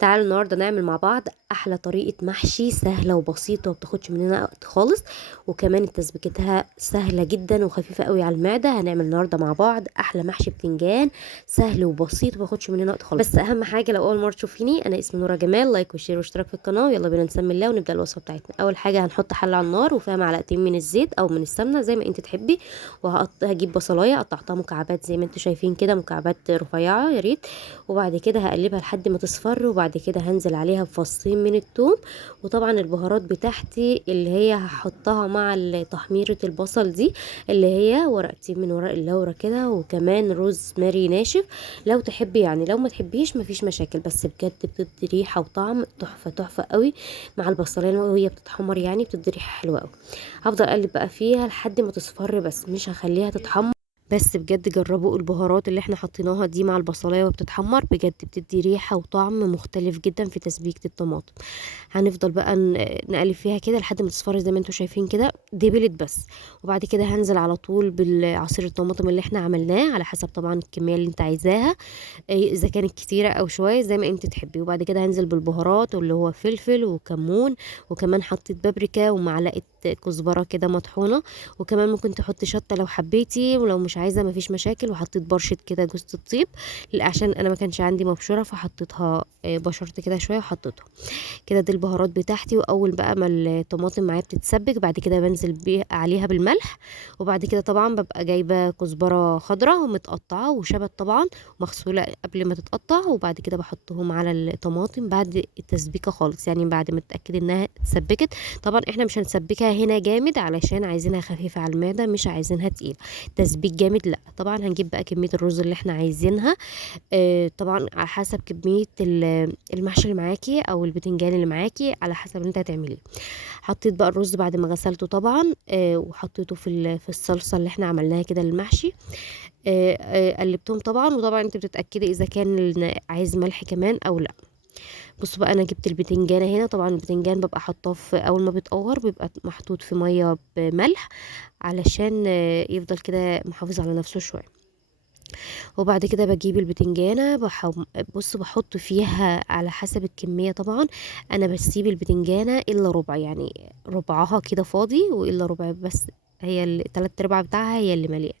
تعالوا النهارده نعمل مع بعض احلى طريقه محشي سهله وبسيطه وبتاخدش مننا وقت خالص، وكمان تسبيكتها سهله جدا وخفيفه قوي على المعده. هنعمل النهارده مع بعض احلى محشي بتنجان سهل وبسيط ومبياخدش مننا وقت خالص. بس اهم حاجه لو اول مره تشوفيني، انا اسمي نورة جمال. لايك وشير واشتراك في القناه، يلا بينا نسمي الله ونبدا الوصفه بتاعتنا. اول حاجه هنحط حله على النار وفيها معلقتين من الزيت او من السمنه زي ما انت تحبي، وهجيب بصلايه قطعتها مكعبات زي ما انتم شايفين كده، مكعبات رفيعه يا ريت. وبعد كده هقلبها لحد ما تصفر، وبعد كده هنزل عليها بفصين من الثوم. وطبعا البهارات بتاعتي اللي هي هحطها مع تحميرة البصل دي، اللي هي ورقتين من ورق اللورة كده، وكمان روز ماري ناشف لو تحبي. يعني لو ما تحبيش مفيش مشاكل، بس بجد بتدي ريحة وطعم تحفة تحفة قوي مع البصلين وهي بتتحمر، يعني بتدي ريحة حلوة قوي. هفضل اقلب بقى فيها لحد ما تصفر، بس مش هخليها تتحمر. بس بجد جربوا البهارات اللي احنا حطيناها دي مع البصلايه وبتتحمر، بجد بتدي ريحه وطعم مختلف جدا في تسبيكه الطماطم. هنفضل بقى نقلب فيها كده لحد ما تصفر زي ما انتم شايفين كده، دبلت بس. وبعد كده هنزل على طول بالعصير الطماطم اللي احنا عملناه، على حسب طبعا الكميه اللي انت عايزاها، اذا كانت كتيره او شويه زي ما انت تحبي. وبعد كده هنزل بالبهارات واللي هو فلفل وكمون، وكمان حطيت بابريكا ومعلقه كزبره كده مطحونه، وكمان ممكن تحطي شطه لو حبيتي، ولو مش عايزه مفيش مشاكل. وحطيت برشه كده جوز الطيب، عشان انا ما كانش عندي مبشوره فحطيتها، بشرت كده شويه وحطيتها كده. دي البهارات بتاعتي. واول بقى ما الطماطم معايا بتتسبك، بعد كده بنزل عليها بالملح. وبعد كده طبعا ببقى جايبه كزبره خضراء ومتقطعه، وشبت طبعا مغسوله قبل ما تتقطع. وبعد كده بحطهم على الطماطم بعد التسبيكه خالص، يعني بعد ما اتاكد انها اتسبكت. طبعا احنا مش هنسبكها هنا جامد علشان عايزينها خفيفه على المعده، مش عايزينها تقيل تسبيك جامد لا. طبعا هنجيب بقى كميه الرز اللي احنا عايزينها، طبعا على حسب كميه المحشي اللي معاكي او البتنجان اللي معاكي، على حسب اللي انت هتعمليه. حطيت بقى الرز بعد ما غسلته طبعا، وحطيته في الصلصه اللي احنا عملناها كده للمحشي. قلبتهم طبعا، وطبعا انت بتتاكدي اذا كان عايز ملح كمان او لا. بصوا بقى، انا جبت البتنجانه هنا. طبعا البتنجان ببقى حاطاه في اول ما بيتقور بيبقى محطوط في ميه بملح، علشان يفضل كده محافظ على نفسه شويه. وبعد كده بجيب البتنجانة بص بحط فيها على حسب الكمية طبعا. انا بسيب البتنجانة الا ربع، يعني ربعها كده فاضي والا ربع بس، هي التلات ارباع بتاعها هي اللي مليان.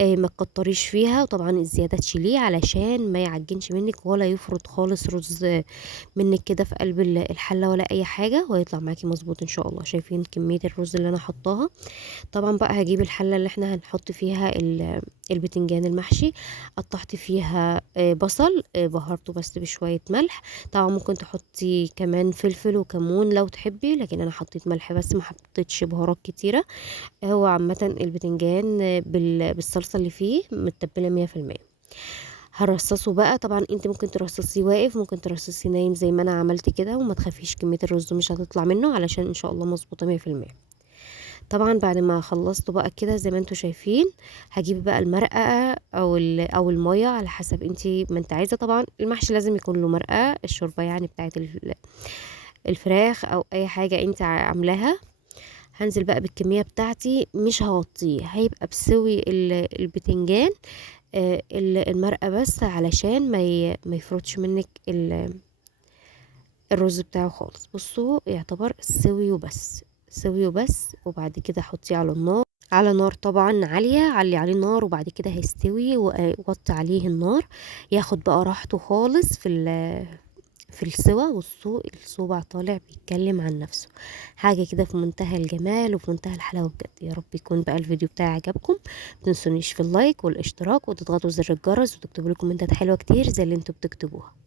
ما تكتريش فيها، وطبعا الزيادة تشيليه علشان ما يعجنش منك ولا يفرط خالص رز منك كده في قلب الحلة ولا اي حاجة، وهيطلع معاكي مظبوط ان شاء الله. شايفين كمية الرز اللي انا حطاها؟ طبعا بقى هجيب الحلة اللي احنا هنحط فيها البتنجان المحشي. قطعت فيها بصل، بهرته بس بشوية ملح. طبعا ممكن تحطي كمان فلفل وكمون لو تحبي، لكن انا حطيت ملح بس، ما حطيتش بهارات كتيرة. هو عامة البتنجان بالصلصة اللي فيه متبلة 100%. هرصصه بقى. طبعا انت ممكن ترصصيه واقف، ممكن ترصصيه نايم زي ما انا عملت كده، وما تخافيش كمية الرز مش هتطلع منه علشان ان شاء الله مظبوطة 100%. طبعا بعد ما خلصته بقى كده زي ما انتوا شايفين، هجيب بقى المرقه او الميه على حسب انتي ما انت عايزه. طبعا المحشي لازم يكون له مرقه، الشوربه يعني بتاعت الفراخ او اي حاجه انت عاملاها. هنزل بقى بالكميه بتاعتي، مش هغطيه، هيبقى بسوي البتنجان، المرقه بس، علشان ما يفرطش منك الرز بتاعه خالص. بصوا يعتبر سوي وبس، سوي وبس. وبعد كده حطيه على النار، على نار طبعا عالية، علي عليه النار، وبعد كده هيستوي. ووطي عليه النار ياخد بقى راحته خالص في السوا. الصوبع طالع بيتكلم عن نفسه، حاجة كده في منتهى الجمال وفي منتهى الحلاوة بجد. يا رب يكون بقى الفيديو بتاعي عجبكم. متنسونيش في اللايك والاشتراك، وتضغطوا زر الجرس، وتكتبوا لي كومنتات حلوة كتير زي اللي انتوا بتكتبوها.